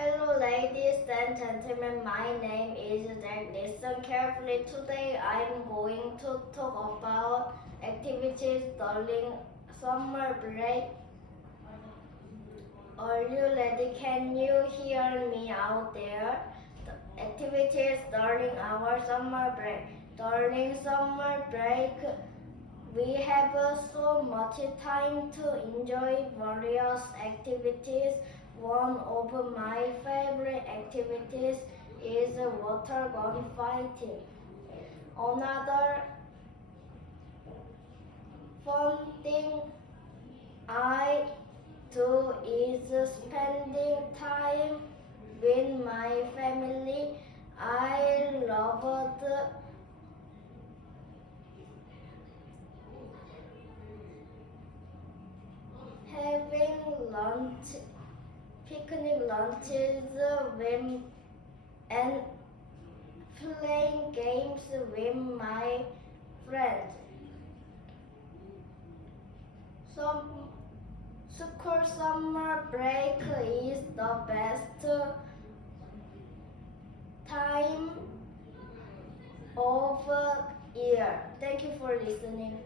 Hello, ladies and gentlemen. My name is Jack. Listen carefully. Today, I'm going to talk about activities during summer break. Are you ready? Can you hear me out there? The activities during our summer break. During summer break, we have so much time to enjoy various activities. One of my favorite activities is water gun fighting. Another fun thing I do is spending time with my family. I loved having lunch, picnic lunches with, and playing games with my friends. Some school summer break is the best time of year. Thank you for listening.